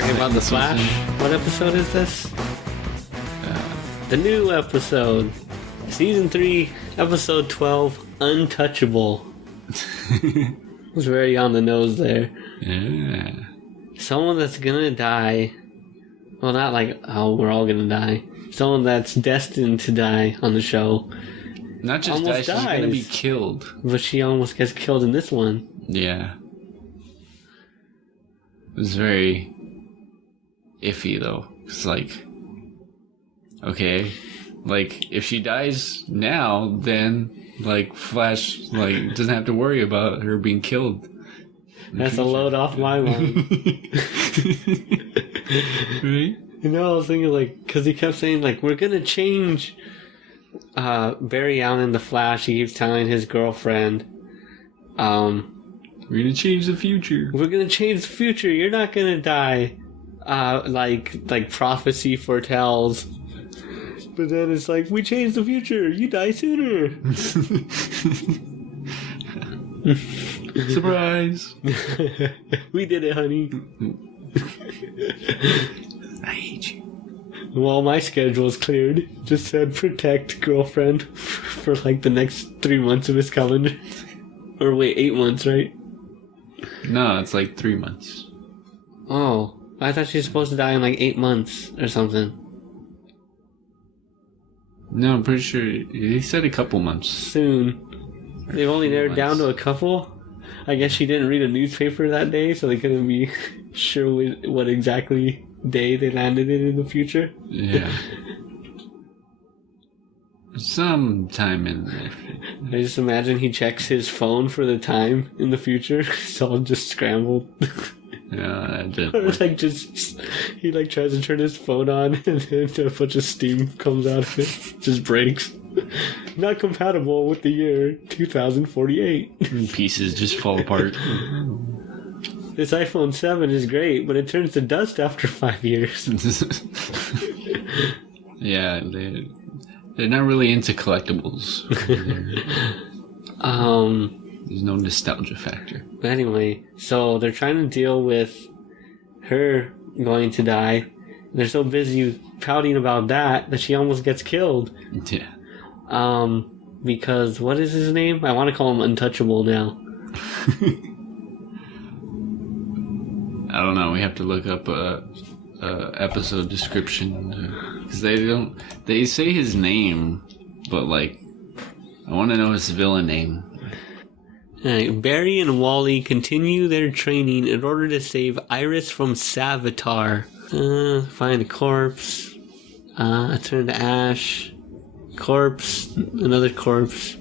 talking about the Flash. What episode is this? The new episode. Season 3, episode 12, Untouchable. It was very on the nose there. Yeah. Someone that's gonna die. Well, not like, oh, we're all gonna die. Someone that's destined to die on the show. Not just die, she's gonna be killed. But she almost gets killed in this one. Yeah. It was very iffy, though. It's like, okay, like, if she dies now, then, like, Flash, like, doesn't have to worry about her being killed. That's a load off my mind. Right? You know, I was thinking, like, because he kept saying, like, we're gonna change Barry Allen, the Flash. He keeps telling his girlfriend, we're gonna change the future. we're gonna change the future. You're not gonna die. Like prophecy foretells. But then it's like, we changed the future. You die sooner. Surprise! We did it, honey. I hate you. Well, my schedule's cleared. Just said protect girlfriend for like the next 3 months of his calendar. Or wait, 8 months, right? No, it's like 3 months. Oh, I thought she was supposed to die in like 8 months or something. No, I'm pretty sure he said a couple months. Soon. They've only narrowed down to a couple. I guess she didn't read a newspaper that day, so they couldn't be sure what exactly day they landed in the future. Yeah. Some time in there. I just imagine he checks his phone for the time in the future. It's all just scrambled. Yeah, that didn't Or work. like just he like tries to turn his phone on and then a bunch of steam comes out of it. Just breaks. Not compatible with the year 2048. Pieces just fall apart. This iPhone 7 is great, but it turns to dust after 5 years. Yeah, they're not really into collectibles. There's no nostalgia factor. But anyway, so they're trying to deal with her going to die. They're so busy pouting about that she almost gets killed. Yeah. Because what is his name? I want to call him Untouchable now. I don't know. We have to look up a episode description because they say his name, but like I want to know his villain name. Alright, Barry and Wally continue their training in order to save Iris from Savitar. Find a corpse. Turn to ash. Corpse. Another corpse.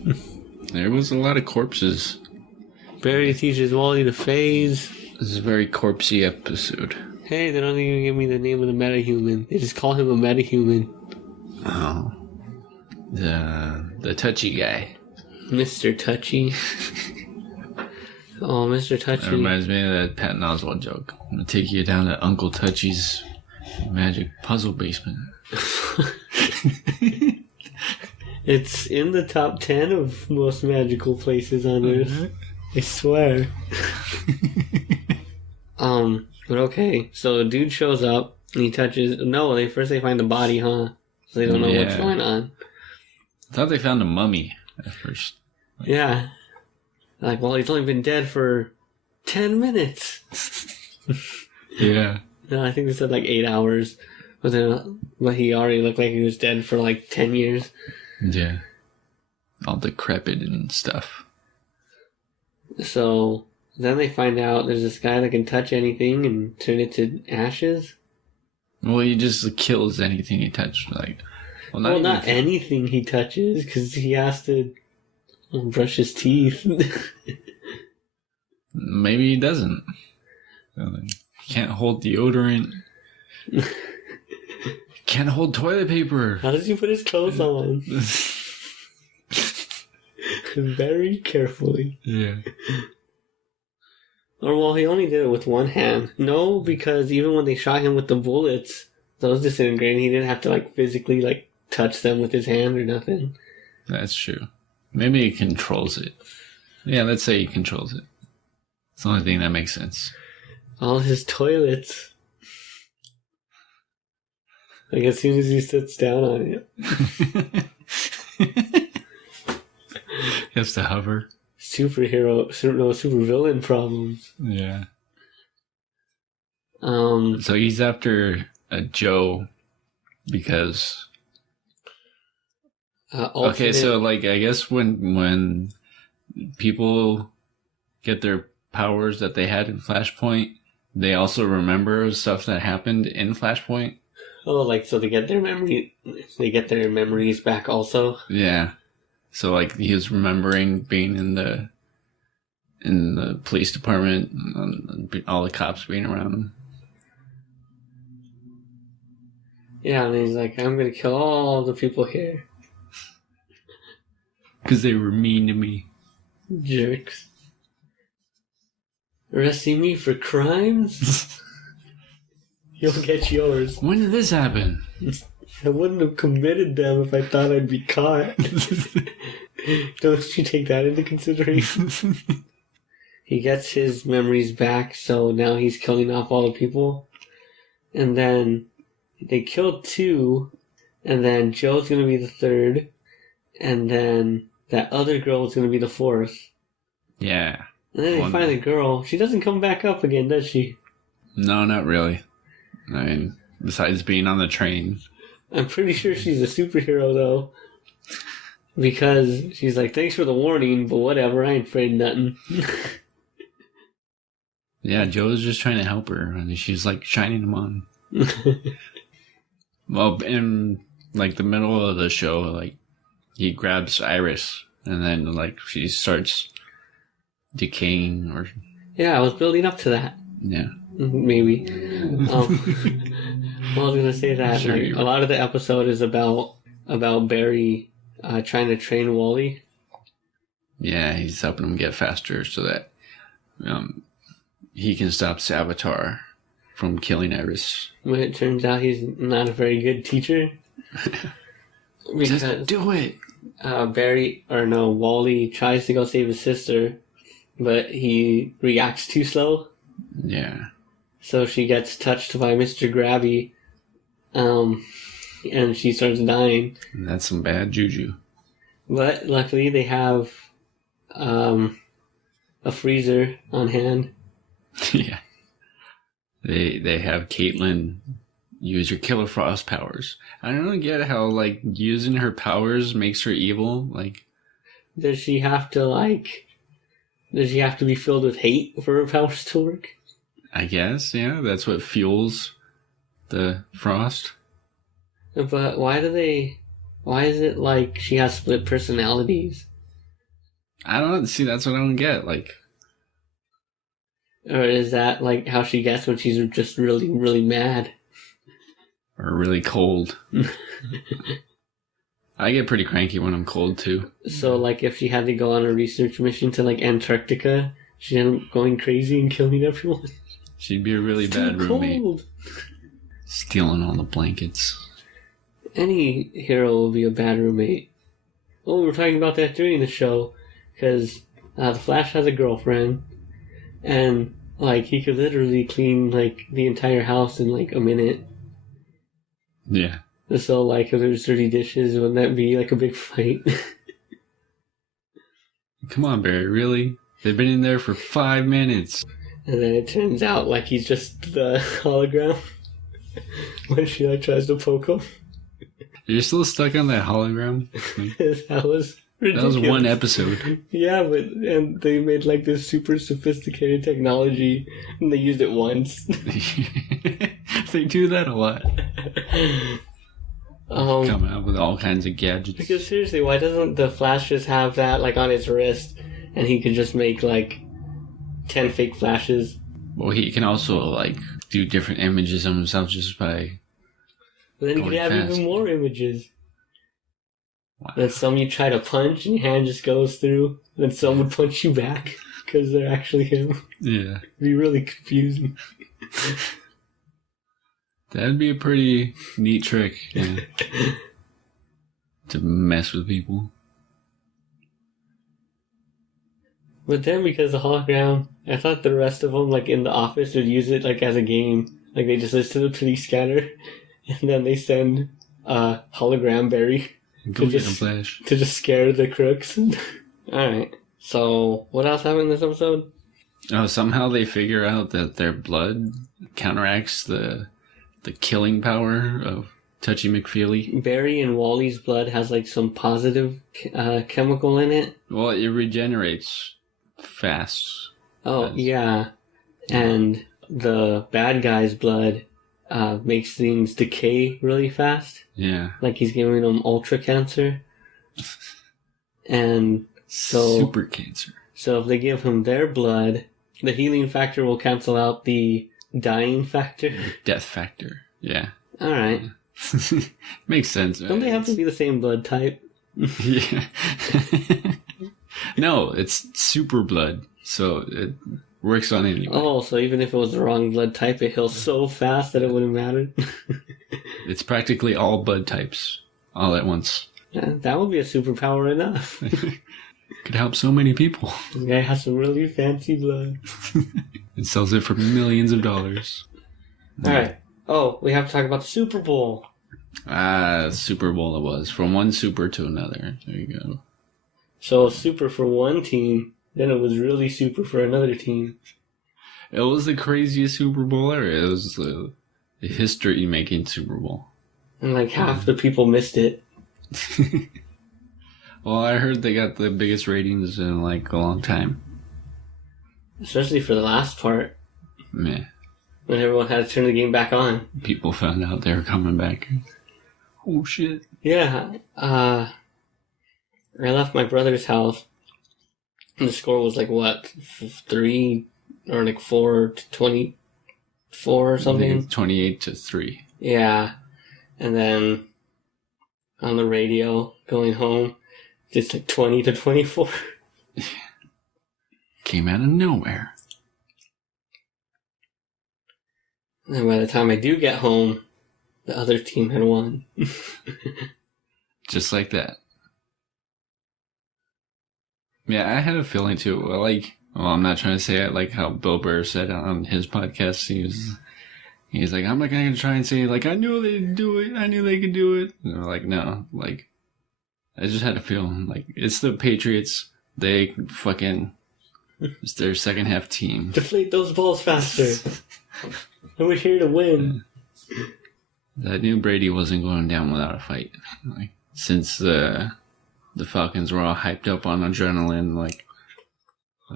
There was a lot of corpses. Barry teaches Wally to phase. This is a very corpsey episode. Hey, they don't even give me the name of the metahuman. They just call him a metahuman. Oh. The touchy guy. Mr. Touchy. Oh, Mr. Touchy. That reminds me of that Patton Oswalt joke. I'm gonna take you down to Uncle Touchy's magic puzzle basement. It's in the top 10 of most magical places on Earth. I swear. But okay, so a dude shows up and he touches. No, they find the body, huh? So they don't know what's going on. I thought they found a mummy at first. Yeah. Like, well, he's only been dead for 10 minutes. Yeah. No, I think they said like 8 hours. But he already looked like he was dead for like 10 years. Yeah. All decrepit and stuff. So then they find out there's this guy that can touch anything and turn it to ashes. Well, he just kills anything he touches. Like, not anything he touches, because he has to brush his teeth. Maybe he doesn't. He can't hold deodorant. Can't hold toilet paper. How does he put his clothes on? Very carefully. Yeah. Or, well, he only did it with one hand. No, because even when they shot him with the bullets, those disintegrated, he didn't have to, like, physically, like, touch them with his hand or nothing. That's true. Maybe he controls it. Yeah, let's say he controls it. It's the only thing that makes sense. All his toilets. Like, as soon as he sits down on it. He has to hover. Super villain problems. Yeah. Um, So he's after Joe because... okay, so, like, I guess when people get their powers that they had in Flashpoint, they also remember stuff that happened in Flashpoint. Oh, like, so they get their memories back also? Yeah. So, like, he was remembering being in the police department and all the cops being around him. Yeah, and he's like, I'm gonna kill all the people here. Because they were mean to me. Jerks. Arresting me for crimes? You'll get yours. When did this happen? I wouldn't have committed them if I thought I'd be caught. Don't you take that into consideration? He gets his memories back, so now he's killing off all the people. And then they killed 2, and then Joe's gonna be the 3rd, and then that other girl is gonna be the 4th. Yeah. And then they find the girl. She doesn't come back up again, does she? No, not really. I mean, besides being on the train. I'm pretty sure she's a superhero, though. Because she's like, thanks for the warning, but whatever, I ain't afraid of nothing. Yeah, Joe's just trying to help her, and she's, like, shining him on. Well, in, like, the middle of the show, like, he grabs Iris, and then, like, she starts decaying, or... Yeah, I was building up to that. Yeah. Maybe. Well, I was going to say that Sure like, a lot of the episode is about Barry trying to train Wally. Yeah, he's helping him get faster so that he can stop Savitar from killing Iris. But it turns out he's not a very good teacher. Because just do it! Wally tries to go save his sister, but he reacts too slow. Yeah. So she gets touched by Mr. Grabby, and she starts dying. And that's some bad juju. But luckily they have a freezer on hand. Yeah. They have Caitlin use her Killer Frost powers. I don't get how, like, using her powers makes her evil. Like, Does she have to be filled with hate for her powers to work? I guess, yeah, that's what fuels the frost. But why is it like she has split personalities? I don't know. See, that's what I don't get. Like, Or is that like how she gets when she's just really, really mad? or really cold. I get pretty cranky when I'm cold too. So like if she had to go on a research mission to like Antarctica, she'd end up going crazy and killing everyone. She'd be a really bad roommate. Cold. Stealing all the blankets. Any hero will be a bad roommate. Well, we were talking about that during the show, because the Flash has a girlfriend, and like he could literally clean like the entire house in like a minute. Yeah. So like if there's dirty dishes, wouldn't that be like a big fight? Come on, Barry, really? They've been in there for 5 minutes. And then it turns out like he's just the hologram when she like tries to poke him. You're still stuck on that hologram? That was ridiculous. That was one episode. Yeah, and they made like this super sophisticated technology, and they used it once. They do that a lot. Coming out with all kinds of gadgets. Because seriously, why doesn't the Flash just have that like on his wrist, and he could just make like 10 fake flashes? Well, he can also like do different images of himself just by. But then you could have fast. even more images. Wow. Then some you try to punch and your hand just goes through. Then some would punch you back because they're actually him. Yeah. It'd be really confusing. That'd be a pretty neat trick, yeah. To mess with people. But then because the hologram, I thought the rest of them, like in the office, would use it like as a game. Like they just listen to the police scanner and then they send hologram Barry Go get him, Flash. to just scare the crooks. Alright, so what else happened in this episode? Oh, somehow they figure out that their blood counteracts the killing power of Touchy McFeely. Barry and Wally's blood has like some positive chemical in it. Well, it regenerates fast. Oh, yeah. And the bad guy's blood makes things decay really fast. Yeah. Like he's giving them ultra cancer. And so... Super cancer. So if they give him their blood, the healing factor will cancel out the dying factor. Death factor. Yeah. Alright. Makes sense. Don't they have to be the same blood type? Yeah. No, it's super blood, so it works on anyone. Oh, so even if it was the wrong blood type, it heals so fast that it wouldn't matter? It's practically all blood types, all at once. Yeah, that would be a superpower enough. Could help so many people. This guy has some really fancy blood. It sells it for millions of dollars. Alright. Oh, we have to talk about the Super Bowl. Super Bowl it was. From one super to another. There you go. So super for one team, then it was really super for another team. It was the craziest Super Bowl ever. It was a history-making Super Bowl. And like half the people missed it. Well, I heard they got the biggest ratings in like a long time. Especially for the last part. Meh. When everyone had to turn the game back on. People found out they were coming back. Oh shit. Yeah. I left my brother's house. And the score was like what? 3 or like 4 to 24 or something? 28-3. Yeah. And then on the radio going home, just like 20-24. Came out of nowhere. And then by the time I do get home, the other team had won. Just like that. Yeah, I had a feeling too. Well, I'm not trying to say it like how Bill Burr said on his podcast. He's like, I'm not going to try and say, like, I knew they'd do it. I knew they could do it. And they're like, no. Like, I just had a feeling. Like, it's the Patriots. They fucking... It's their second half team. Deflate those balls faster. And we're here to win. I knew Brady wasn't going down without a fight. Like, since the Falcons were all hyped up on adrenaline, like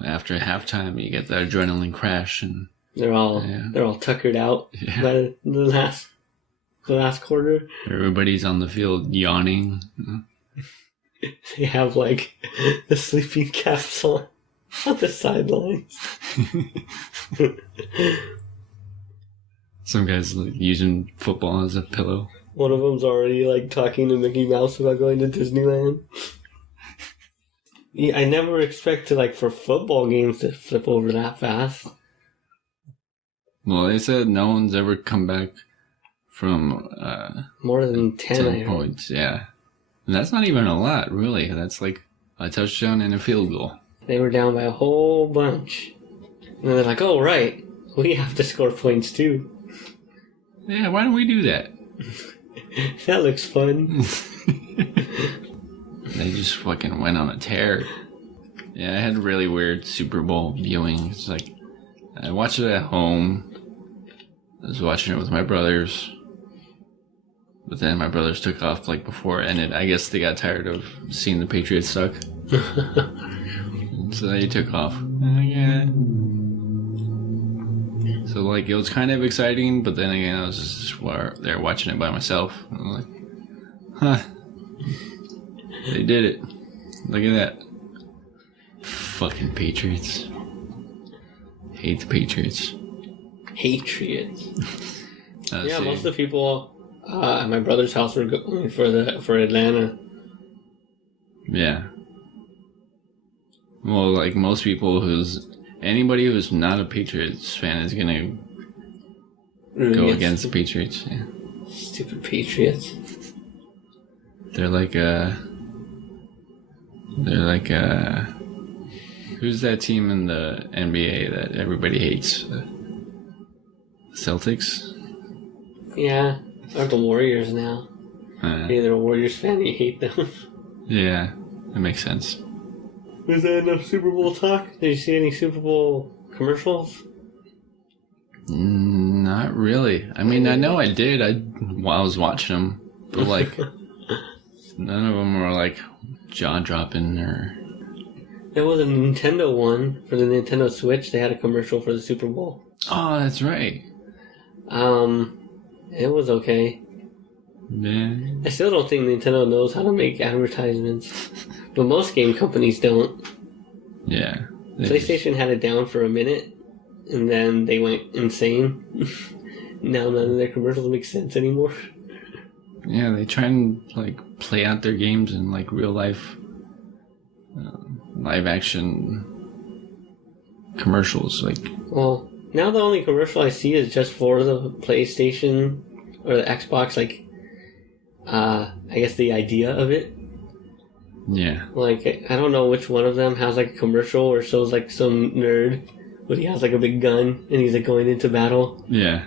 after halftime, you get that adrenaline crash, and they're all tuckered out by the last quarter. Everybody's on the field yawning. They have like the sleeping caps on the sidelines. Some guys like using football as a pillow. One of them's already like talking to Mickey Mouse about going to Disneyland. Yeah, I never expect to like for football games to flip over that fast. Well, they said no one's ever come back from more than 10 points. Yeah, and that's not even a lot, really. That's like a touchdown and a field goal. They were down by a whole bunch, and they're like, "Oh, right, we have to score points too." Yeah, why don't we do that? That looks fun. They just fucking went on a tear. Yeah, I had a really weird Super Bowl viewing. It's like, I watched it at home. I was watching it with my brothers. But then my brothers took off like before it ended. I guess they got tired of seeing the Patriots suck. So they took off. Yeah. So like, it was kind of exciting, but then again, I was just there watching it by myself. I'm like, huh. They did it. Look at that. Fucking Patriots. Hate the Patriots. Patriots. Yeah, See. most of the people at my brother's house were going for Atlanta. Yeah. Well, like most people anybody who's not a Patriots fan is gonna go against the Patriots. Yeah. Stupid Patriots. They're like who's that team in the NBA that everybody hates? Celtics? Yeah. Or the Warriors now. You're either a Warriors fan or you hate them. Yeah, that makes sense. Was that enough Super Bowl talk? Did you see any Super Bowl commercials? Not really. I mean, I know I did. While I was watching them, but like, none of them were like jaw-dropping or. There was a Nintendo one for the Nintendo Switch. They had a commercial for the Super Bowl. Oh, that's right. It was okay. Man. I still don't think Nintendo knows how to make advertisements. But most game companies don't. Yeah. PlayStation had it down for a minute, and then they went insane. Now none of their commercials make sense anymore. Yeah, they try and like play out their games in like real life, live action commercials. Like, well, now the only commercial I see is just for the PlayStation or the Xbox. Like, I guess the idea of it. yeah. Like, I don't know which one of them has like a commercial or shows like some nerd, but he has like a big gun and he's like going into battle. Yeah.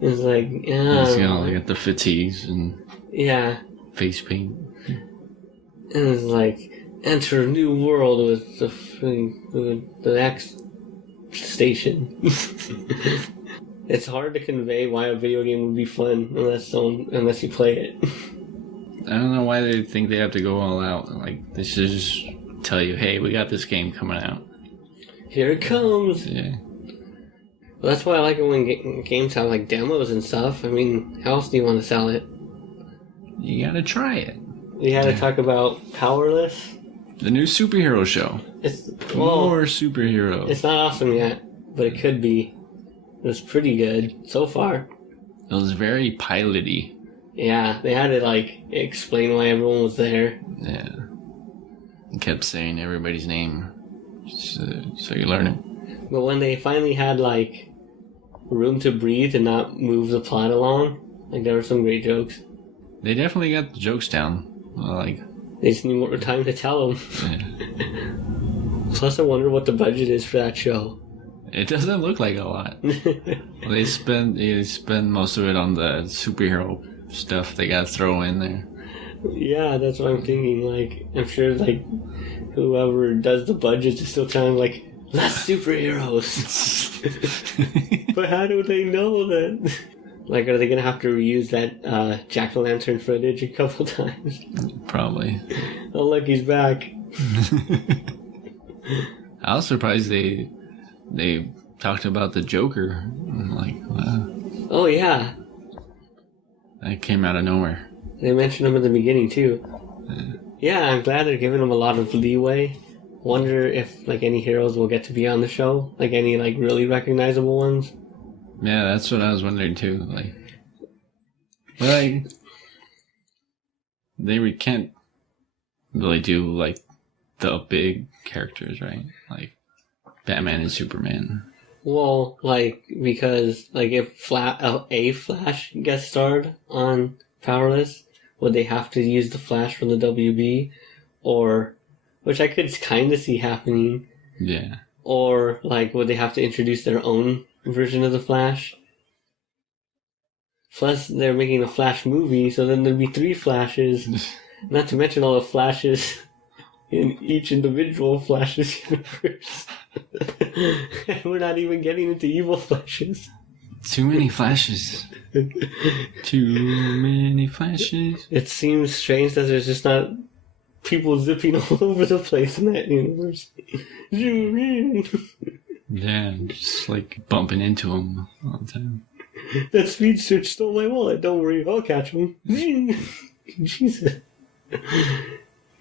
It's like, yeah. He's got like the fatigues and yeah. face paint. And it's like, enter a new world with the next station. It's hard to convey why a video game would be fun unless you play it. I don't know why they think they have to go all out. Like, they should just tell you, hey, we got this game coming out. Here it comes. Yeah. Well, that's why I like it when games have like demos and stuff. I mean, how else do you want to sell it? You gotta try it. We had to talk about Powerless. The new superhero show. More superheroes. It's not awesome yet, but it could be. It was pretty good so far. It was very pilot-y. Yeah, they had to like explain why everyone was there. Yeah. It kept saying everybody's name, so you learn it. But when they finally had like room to breathe and not move the plot along, like there were some great jokes. They definitely got the jokes down. Like, they just need more time to tell them. Yeah. Plus, I wonder what the budget is for that show. It doesn't look like a lot. Well, they spend most of it on the superhero stuff they got to throw in there. Yeah, that's what I'm thinking. Like, I'm sure like whoever does the budget is still trying to like less superheroes. But how do they know that? Like, are they gonna have to reuse that jack-o'-lantern footage a couple times? Probably. Oh, look, he's back. I was surprised they talked about the Joker. I'm like, wow. Oh yeah, That came out of nowhere. they mentioned him at the beginning too. Yeah, I'm glad they're giving him a lot of leeway. Wonder if like any heroes will get to be on the show, like any like really recognizable ones. Yeah, that's what I was wondering too. Like, but like, they can't really do like the big characters, right? Like Batman and Superman. Well, like because like if a Flash guest starred on Powerless, would they have to use the Flash from the WB, or which I could kind of see happening. Yeah. Or like would they have to introduce their own version of the Flash? Plus, they're making a Flash movie, so then there'd be 3 Flashes. Not to mention all the Flashes in each individual Flash's universe. And we're not even getting into evil Flashes. Too many Flashes. Too many Flashes. It seems strange that there's just not people zipping all over the place in that universe. Zoom in. Yeah, just like bumping into them all the time. That speedster stole my wallet. Don't worry, I'll catch him. Jesus.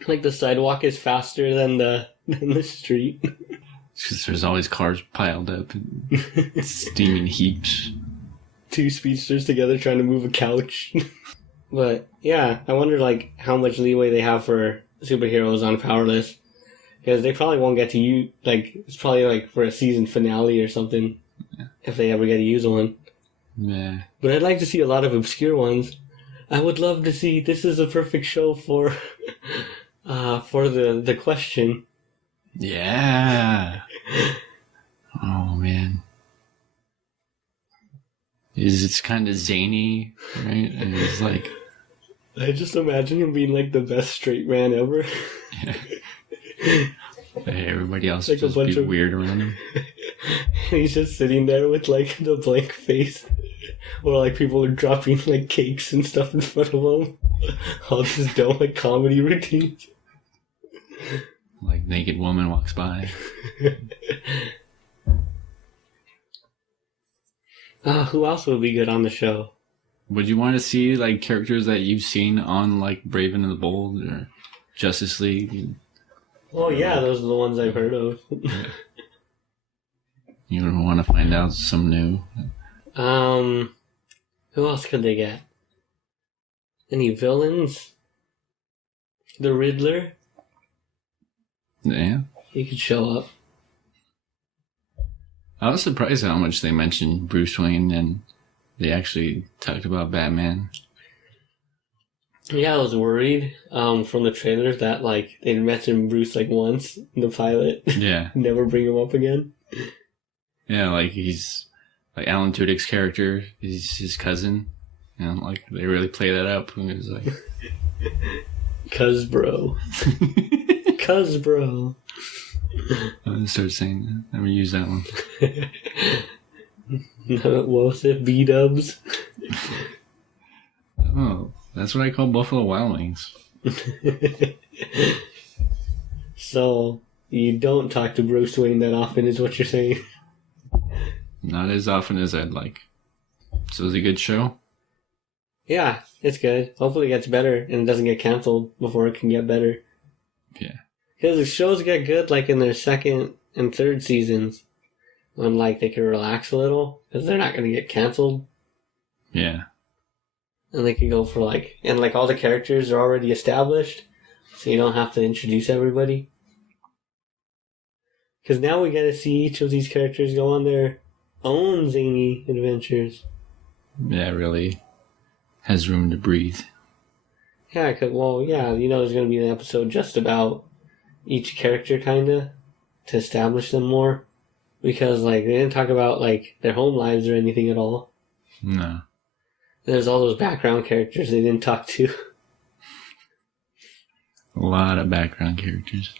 Like the sidewalk is faster than the street. Because there's always cars piled up in steaming heaps. 2 speedsters together trying to move a couch. But yeah, I wonder like how much leeway they have for superheroes on Powerless. Because they probably won't get to use, like, it's probably like for a season finale or something. Yeah. If they ever get to use one. Yeah. But I'd like to see a lot of obscure ones. I would love to see, this is a perfect show for the question. Yeah. Oh, man. It's kind of zany, right? And it's like... I just imagine him being like the best straight man ever. Yeah. Hey, everybody else like just be weird around him. And he's just sitting there with like the blank face. Or like people are dropping like cakes and stuff in front of him. All this dumb like comedy routines. Like naked woman walks by. Who else would be good on the show? Would you want to see like characters that you've seen on like Brave and the Bold or Justice League? Oh yeah, those are the ones I've heard of. You would want to find out some new. Who else could they get? Any villains? The Riddler? Yeah. He could show up. I was surprised how much they mentioned Bruce Wayne and they actually talked about Batman. Yeah, I was worried from the trailers that like they'd mention Bruce like once in the pilot. Yeah. Never bring him up again. Yeah, like he's like Alan Tudyk's character. He's his cousin. And like they really play that up. And it was like, Cuz bro. Cuz bro. I'm gonna start saying that. I'm gonna use that one. What was it? B-dubs? Oh, that's what I call Buffalo Wild Wings. So, you don't talk to Bruce Wayne that often is what you're saying? Not as often as I'd like. So it's a good show? Yeah, it's good. Hopefully it gets better and it doesn't get canceled before it can get better. Yeah. Because the shows get good like in their second and third seasons. When like they can relax a little. Because they're not going to get canceled. Yeah. And they can go for like... And like all the characters are already established. So you don't have to introduce everybody. Because now we get to see each of these characters go on their own zany adventures. Yeah, really has room to breathe. Yeah, there's going to be an episode just about each character, kind of, to establish them more. Because, like, they didn't talk about, like, their home lives or anything at all. No. There's all those background characters they didn't talk to. A lot of background characters.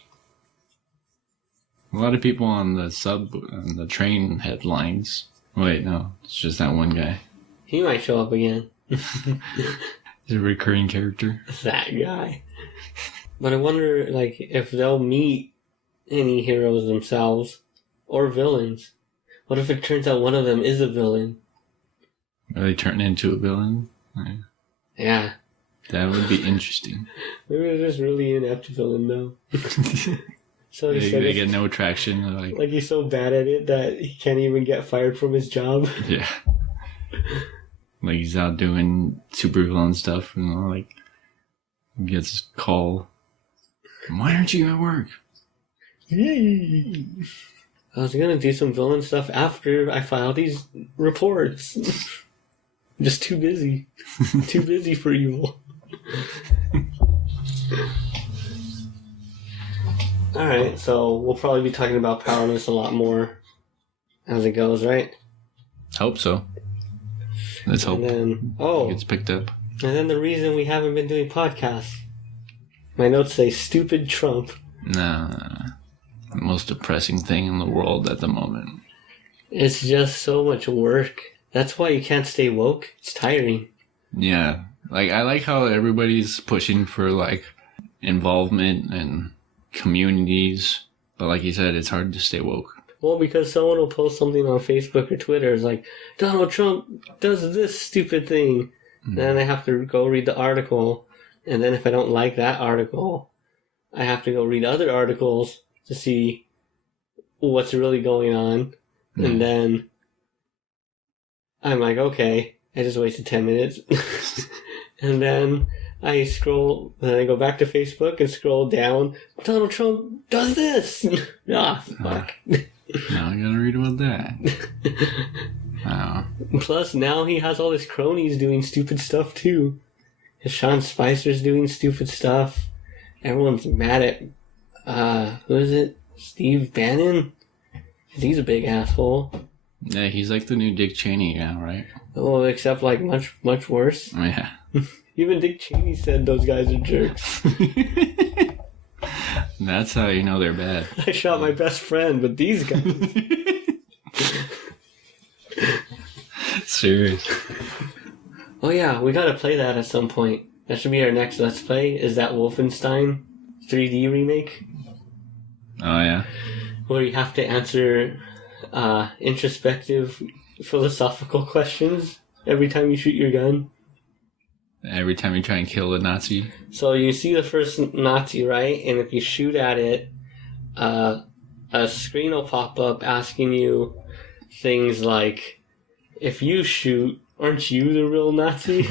A lot of people on the train headlines. Wait, no, it's just that one guy. He might show up again. He's a recurring character. That guy. But I wonder, like, if they'll meet any heroes themselves or villains. What if it turns out one of them is a villain? Are they turning into a villain? Yeah. That would be interesting. Maybe they're just really inept villain, though. So they get no traction. Like he's so bad at it that he can't even get fired from his job. Yeah. Like he's out doing supervillain stuff, like gets a call. Why aren't you at work? I was gonna do some villain stuff after I file these reports. Just too busy. Too busy for evil. Alright, so we'll probably be talking about Powerless a lot more as it goes, right? Hope so. Let's hope it gets picked up. And then the reason we haven't been doing podcasts. My notes say stupid Trump. Nah. The most depressing thing in the world at the moment. It's just so much work. That's why you can't stay woke. It's tiring. Yeah. Like, I like how everybody's pushing for, like, involvement and communities. But like you said, it's hard to stay woke. Well, because someone will post something on Facebook or Twitter. It's like, Donald Trump does this stupid thing. Mm-hmm. Then I have to go read the article. And then if I don't like that article, I have to go read other articles to see what's really going on. Mm-hmm. And then I'm like, okay, I just wasted 10 minutes. And then I scroll, and I go back to Facebook and scroll down. Donald Trump does this! Fuck. Now I gotta read about that. Oh. Plus, now he has all his cronies doing stupid stuff, too. Sean Spicer's doing stupid stuff. Everyone's mad at, who is it? Steve Bannon? 'Cause he's a big asshole. Yeah, he's like the new Dick Cheney now, right? Well, except like much, much worse. Yeah. Even Dick Cheney said those guys are jerks. That's how you know they're bad. I shot my best friend, but these guys... Serious. Oh yeah, we gotta play that at some point. That should be our next Let's Play, is that Wolfenstein 3D remake. Oh yeah? Where you have to answer introspective philosophical questions every time you shoot your gun. Every time you try and kill a Nazi. So you see the first Nazi, right? And if you shoot at it, a screen will pop up asking you things like, if you shoot, aren't you the real Nazi?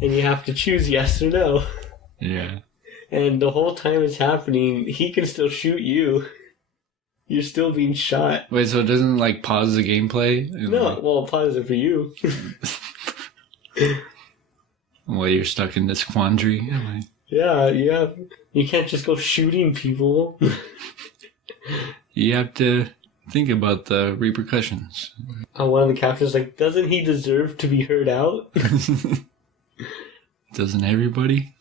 And you have to choose yes or no. Yeah. And the whole time it's happening, he can still shoot you. You're still being shot. Wait, so it doesn't like pause the gameplay? No, well, pause it for you. Well, you're stuck in this quandary. Yeah, you can't just go shooting people. You have to think about the repercussions. One of the captain's like, doesn't he deserve to be heard out? Doesn't everybody?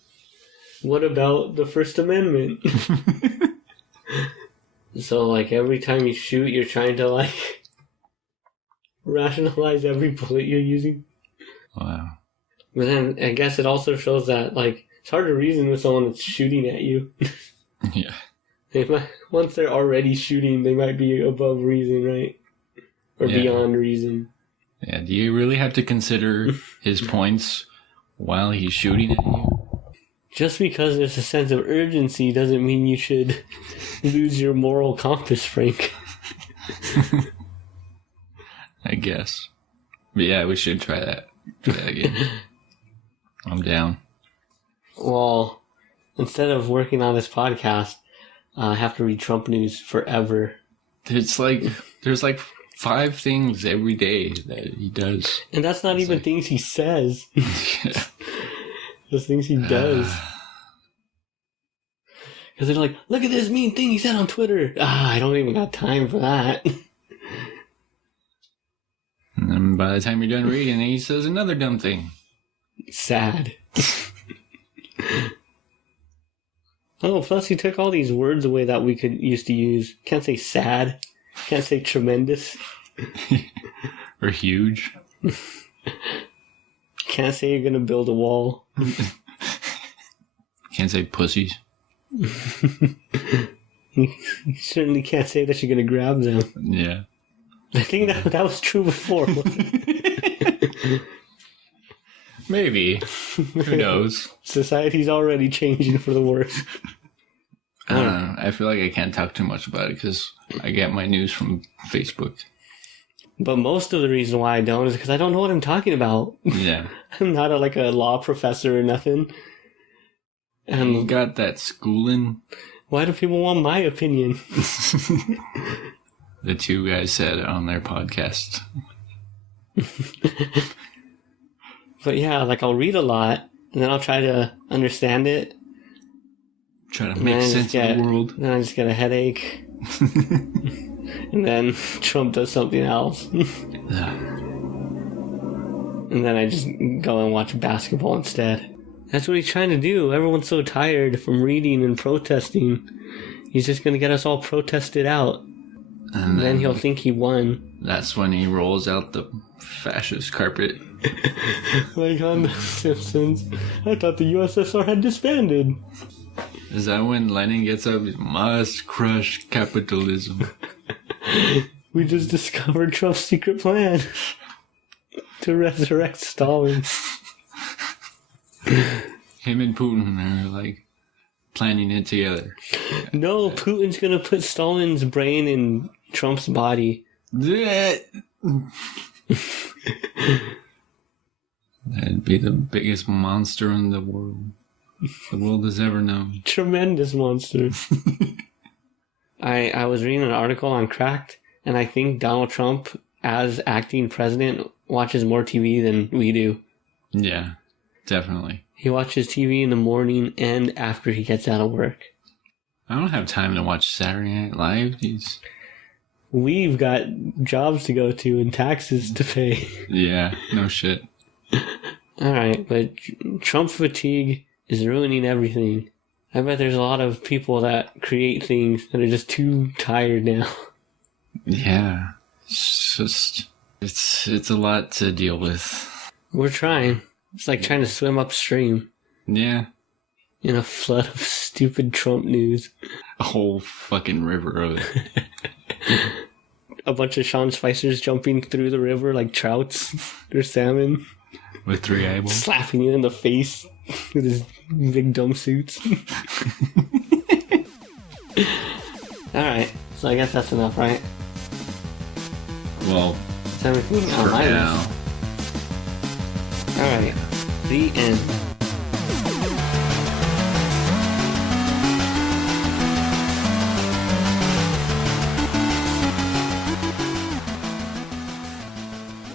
What about the First Amendment? So, like, every time you shoot, you're trying to, like, rationalize every bullet you're using. Wow. But then, I guess it also shows that, like, it's hard to reason with someone that's shooting at you. Yeah. They might, once they're already shooting, they might be above reason, right? Or beyond reason. Yeah, do you really have to consider his points while he's shooting at you? Just because there's a sense of urgency doesn't mean you should lose your moral compass, Frank. I guess. But yeah, we should try that. Try that again. I'm down. Well, instead of working on this podcast, I have to read Trump news forever. It's like, there's like 5 things every day that he does. And that's not even like, things he says. Yeah. Those things he does. Because they're like, look at this mean thing he said on Twitter. I don't even got time for that. And then by the time you're done reading, he says another dumb thing. Sad. Oh, plus he took all these words away that we used to use. Can't say sad. Can't say tremendous. Or huge. Can't say you're gonna build a wall. Can't say pussies. You certainly can't say that you're gonna grab them. Yeah. I think that was true before. Maybe. Who knows? Society's already changing for the worse. I don't know. I feel like I can't talk too much about it because I get my news from Facebook. But most of the reason why I don't is because I don't know what I'm talking about. Yeah. I'm not like a law professor or nothing. You got that schooling? Why do people want my opinion? The 2 guys said on their podcast. But yeah, like I'll read a lot, and then I'll try to understand it. Try to make sense of the world. Then I just get a headache. And then Trump does something else. And then I just go and watch basketball instead. That's what he's trying to do. Everyone's so tired from reading and protesting. He's just going to get us all protested out. And then he'll think he won. That's when he rolls out the fascist carpet. Like on The Simpsons. I thought the USSR had disbanded. Is that when Lenin gets up? Must crush capitalism. We just discovered Trump's secret plan to resurrect Stalin. Him and Putin are like planning it together. No, Putin's gonna put Stalin's brain in Trump's body. That'd be the biggest monster in the world has ever known. Tremendous monster. I was reading an article on Cracked, and I think Donald Trump, as acting president, watches more TV than we do. Yeah, definitely. He watches TV in the morning and after he gets out of work. I don't have time to watch Saturday Night Live. We've got jobs to go to and taxes to pay. Yeah, no shit. Alright, but Trump fatigue is ruining everything. I bet there's a lot of people that create things that are just too tired now. Yeah. It's just... It's a lot to deal with. We're trying. It's like trying to swim upstream. Yeah. In a flood of stupid Trump news. A whole fucking river of it. A bunch of Sean Spicers jumping through the river like trouts or salmon. With 3 eyeballs. Slapping you in the face with his big dumb suits. Alright, so I guess that's enough, right? Well, It's everything for on my now. list. Alright, the end.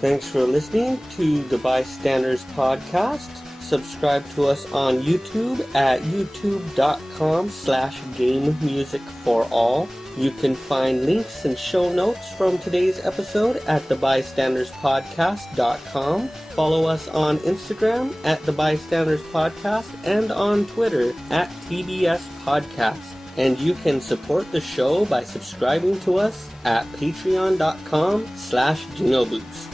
Thanks for listening to the Bystanders Podcast. Subscribe to us on YouTube at youtube.com/gamemusicforall. You can find links and show notes from today's episode at thebystanderspodcast.com. Follow us on Instagram at The Bystanders Podcast and on Twitter at TBS Podcast. And you can support the show by subscribing to us at patreon.com/Junobooks.